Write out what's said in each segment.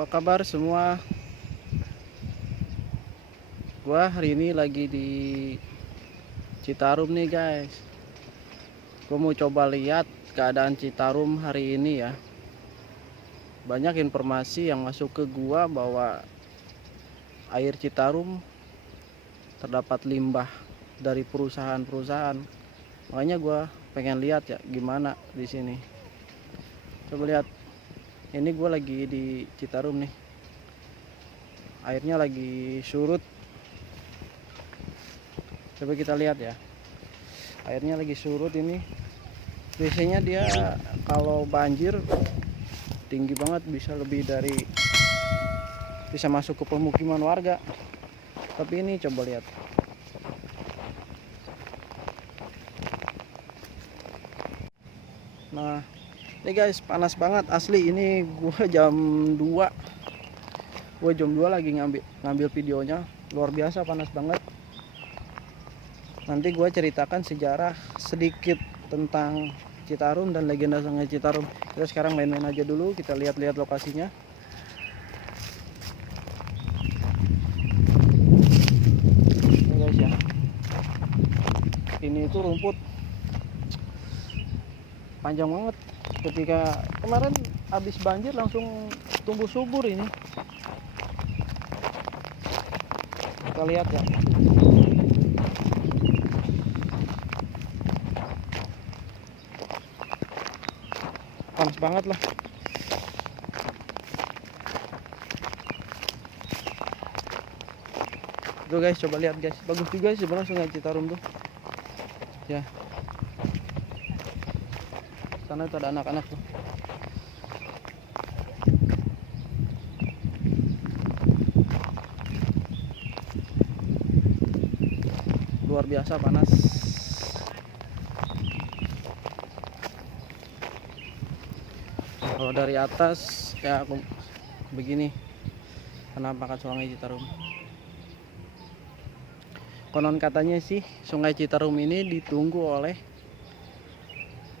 Apa kabar semua? Gua hari ini lagi di Citarum nih guys. Gua mau coba lihat keadaan Citarum hari ini ya. Banyak informasi yang masuk ke gua bahwa air Citarum terdapat limbah dari perusahaan-perusahaan. Makanya gua pengen lihat ya gimana di sini. Coba lihat. Ini gua lagi di Citarum nih. Airnya lagi surut. Coba kita lihat ya, airnya lagi surut ini. Biasanya dia kalau banjir tinggi banget, bisa lebih dari, bisa masuk ke pemukiman warga. Tapi ini coba lihat, nah ini guys panas banget asli. Ini gua jam 2 lagi ngambil videonya. Luar biasa panas banget. Nanti gue ceritakan sejarah sedikit tentang Citarum dan legenda Sungai Citarum. Kita sekarang main-main aja dulu, kita lihat-lihat lokasinya. Ini guys ya, ini itu rumput panjang banget. Ketika kemarin habis banjir langsung tumbuh subur ini. Kita lihat ya. Panas banget lah. Tuh guys, coba lihat guys. Bagus juga sih sebenarnya Sungai Citarum tuh. Ya. Sana itu ada anak-anak tuh. Luar biasa panas. Kalau dari atas ya aku begini penampakan Sungai Citarum. Konon katanya sih Sungai Citarum ini ditunggu oleh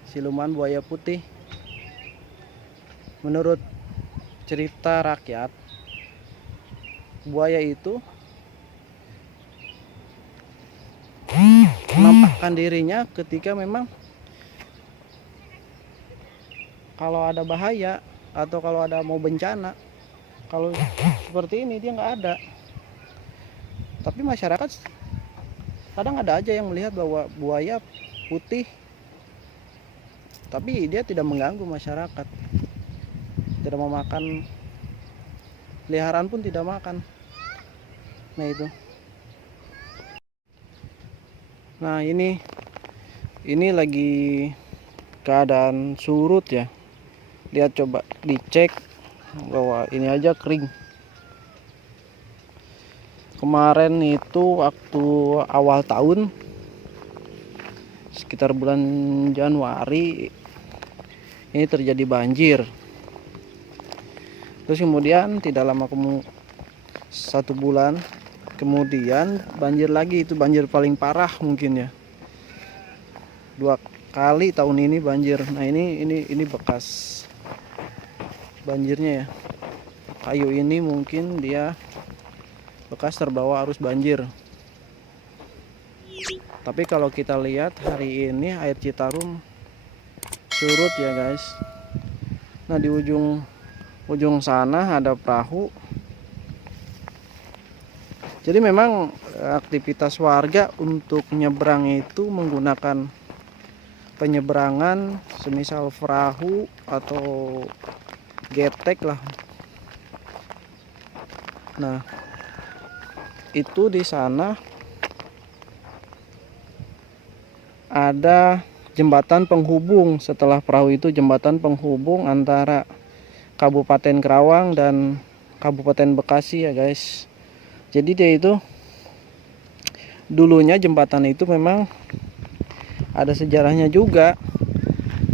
siluman buaya putih. Menurut cerita rakyat, buaya itu menampakkan dirinya ketika memang kalau ada bahaya atau kalau ada mau bencana. Kalau seperti ini dia nggak ada. Tapi masyarakat kadang ada aja yang melihat bahwa buaya putih, tapi dia tidak mengganggu masyarakat, tidak mau makan, peliharaan pun tidak makan. Nah itu. Nah ini lagi keadaan surut ya. Lihat, coba dicek bahwa ini aja kering. Kemarin itu waktu awal tahun sekitar bulan Januari ini terjadi banjir. Terus kemudian tidak lama 1 bulan kemudian banjir lagi. Itu banjir paling parah mungkin ya. 2 kali tahun ini banjir. Nah ini bekas banjirnya ya. Kayu ini mungkin dia bekas terbawa arus banjir. Tapi kalau kita lihat hari ini air Citarum surut ya guys. Nah di ujung sana ada perahu. Jadi memang aktivitas warga untuk menyeberang itu menggunakan penyeberangan semisal perahu atau getek lah. Nah itu di sana ada jembatan penghubung. Setelah perahu itu jembatan penghubung antara Kabupaten Karawang dan Kabupaten Bekasi ya guys. Jadi dia itu dulunya jembatan itu memang ada sejarahnya juga.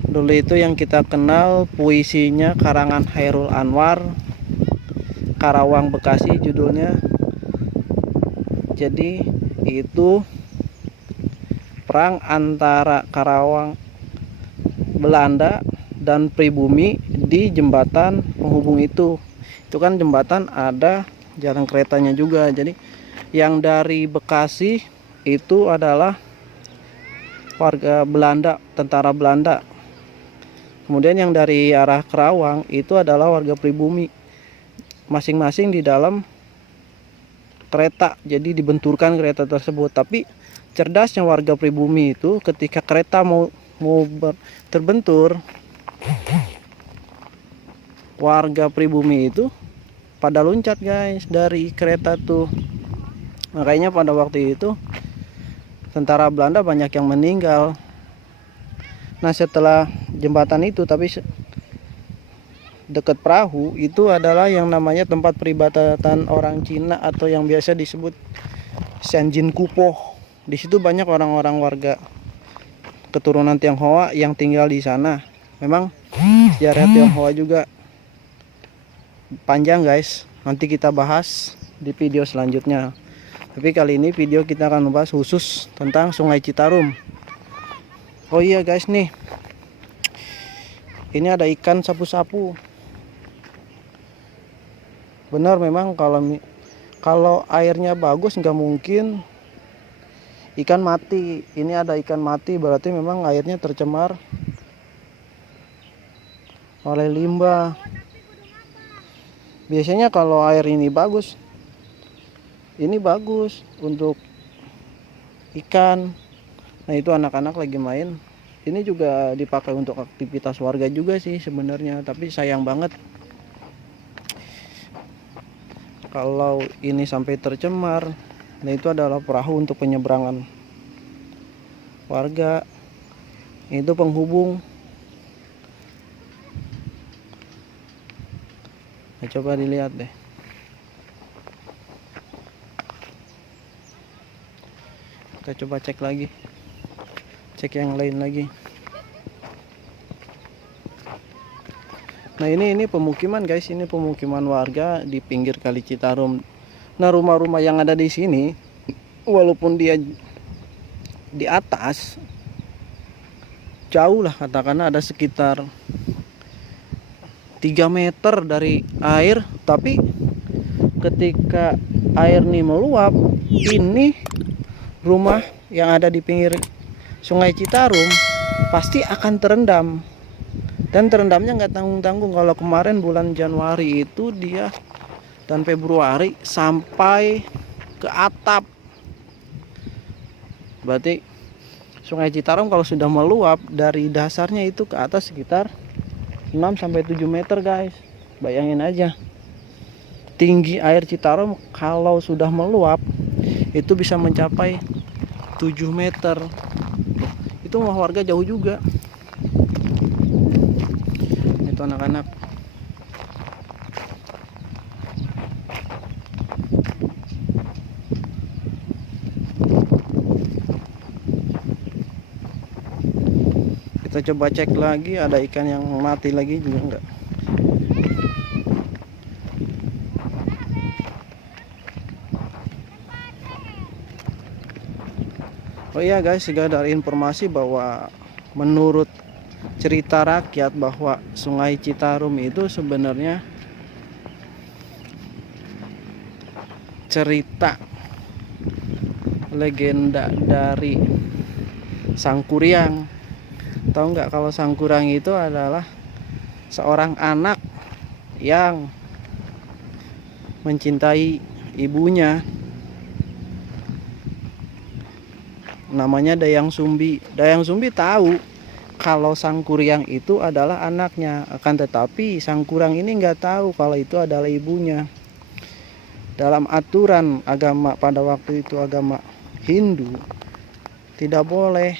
Dulu itu yang kita kenal puisinya karangan Khairul Anwar, Karawang Bekasi judulnya. Jadi itu perang antara Karawang Belanda dan pribumi di jembatan penghubung itu. Itu kan jembatan ada jalan keretanya juga. Jadi yang dari Bekasi itu adalah warga Belanda, tentara Belanda. Kemudian yang dari arah Kerawang itu adalah warga pribumi. Masing-masing di dalam kereta. Jadi dibenturkan kereta tersebut. Tapi cerdasnya warga pribumi itu ketika kereta mau terbentur, warga pribumi itu pada loncat guys dari kereta tuh. Makanya pada waktu itu tentara Belanda banyak yang meninggal. Nah setelah jembatan itu, tapi dekat perahu itu adalah yang namanya tempat peribadatan orang Cina atau yang biasa disebut Sanjin Kupo. Di situ banyak orang-orang warga keturunan Tionghoa yang tinggal di sana. Memang sejarah Tionghoa juga panjang guys, nanti kita bahas di video selanjutnya. Tapi kali ini video kita akan membahas khusus tentang Sungai Citarum. Oh iya guys, nih ini ada ikan sapu-sapu. Benar memang kalau airnya bagus nggak mungkin ikan mati. Ini ada ikan mati, berarti memang airnya tercemar oleh limbah. Biasanya kalau air ini bagus untuk ikan. Nah itu anak-anak lagi main. Ini juga dipakai untuk aktivitas warga juga sih sebenarnya, tapi sayang banget kalau ini sampai tercemar. Nah itu adalah perahu untuk penyeberangan warga, itu penghubung. Nah, coba dilihat deh. Kita coba cek lagi, cek yang lain lagi. Nah ini pemukiman guys, ini pemukiman warga di pinggir Kali Citarum. Nah rumah-rumah yang ada di sini, walaupun dia di atas, jauh lah katakanlah ada sekitar 3 meter dari air, tapi ketika air ini meluap, ini rumah yang ada di pinggir Sungai Citarum pasti akan terendam. Dan terendamnya nggak tanggung-tanggung. Kalau kemarin bulan Januari itu dia, dan Februari sampai ke atap. Berarti Sungai Citarum kalau sudah meluap dari dasarnya itu ke atas sekitar 6-7 meter guys. Bayangin aja tinggi air Citarum kalau sudah meluap itu bisa mencapai 7 meter. Itu mah warga jauh juga. Itu anak-anak. Kita coba cek lagi, ada ikan yang mati lagi juga enggak. Oh iya guys, juga dari informasi bahwa menurut cerita rakyat bahwa Sungai Citarum itu sebenarnya cerita legenda dari Sangkuriang. Tahu nggak kalau Sangkuriang itu adalah seorang anak yang mencintai ibunya, namanya Dayang Sumbi. Dayang Sumbi tahu kalau Sangkuriang itu adalah anaknya, akan tetapi Sangkuriang ini nggak tahu kalau itu adalah ibunya. Dalam aturan agama pada waktu itu, agama Hindu, tidak boleh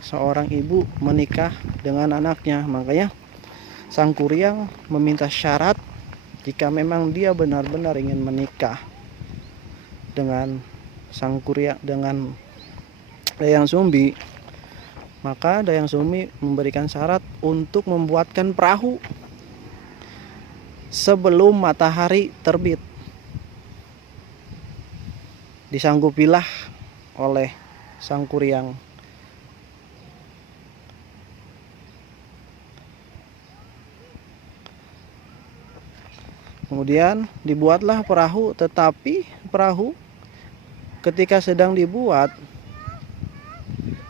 seorang ibu menikah dengan anaknya. Makanya Sangkuriang meminta syarat, jika memang dia benar-benar ingin menikah dengan Sangkuriang, dengan Dayang Sumbi, maka Dayang Sumbi memberikan syarat untuk membuatkan perahu sebelum matahari terbit. Disanggupilah oleh Sangkuriang. Kemudian dibuatlah perahu, tetapi perahu ketika sedang dibuat,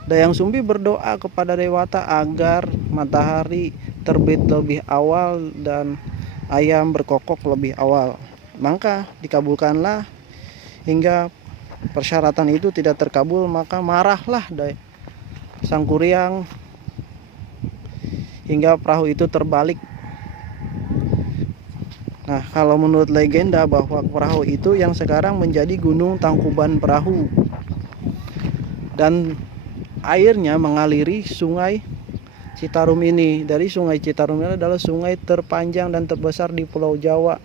Dayang Sumbi berdoa kepada Dewata agar matahari terbit lebih awal dan ayam berkokok lebih awal. Maka dikabulkanlah, hingga persyaratan itu tidak terkabul, maka marahlah Sang Kuryang hingga perahu itu terbalik. Nah, kalau menurut legenda bahwa perahu itu yang sekarang menjadi Gunung Tangkuban Perahu, dan airnya mengaliri Sungai Citarum ini. Dari Sungai Citarum ini adalah sungai terpanjang dan terbesar di Pulau Jawa,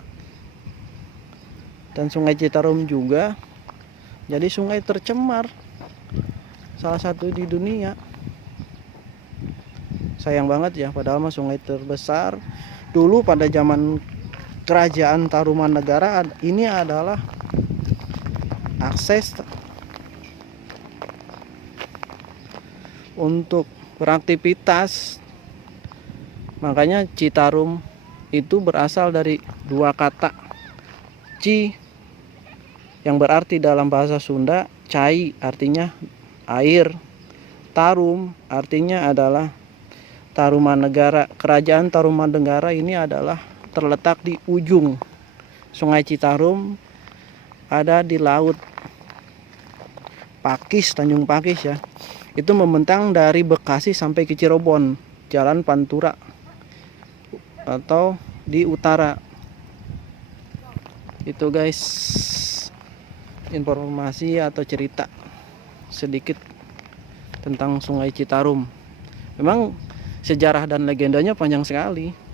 dan Sungai Citarum juga jadi sungai tercemar, salah satu di dunia. Sayang banget ya, padahal mah sungai terbesar. Dulu pada zaman Kerajaan Tarumanegara ini adalah akses untuk beraktivitas. Makanya Citarum itu berasal dari dua kata, Ci yang berarti dalam bahasa Sunda cai artinya air, Tarum artinya adalah Tarumanegara. Kerajaan Tarumanegara ini adalah terletak di ujung Sungai Citarum, ada di laut Pakis, Tanjung Pakis ya. Itu membentang dari Bekasi sampai ke Cirebon, Jalan Pantura atau di utara. Itu guys, informasi atau cerita sedikit tentang Sungai Citarum. Memang sejarah dan legendanya panjang sekali.